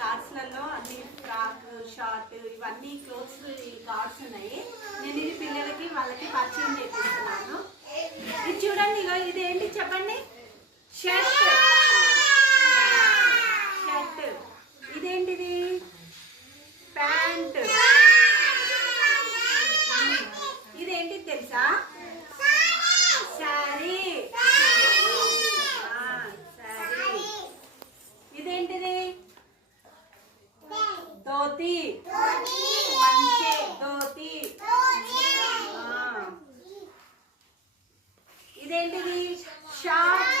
కార్డ్స్లలో అన్ని frock short ఇవన్నీ clothes ఈ కార్డ్స్ ఉన్నాయి. నేను ఇది పిల్లలకి వాళ్ళకి పరిచయం చేపిస్తున్నాను. ఇది చూడండి, ఇగో ఇది ఏంటి చెప్పండి? షర్ట్. షర్ట్. ఇదేంటిది? ప్యాంట్. ఇదేంటి తెలుసా? శారీ. శారీ. ఇదేంటిది? ధోతి. పంచె. ధోతి. ఇదేంటిది? షార్ట్.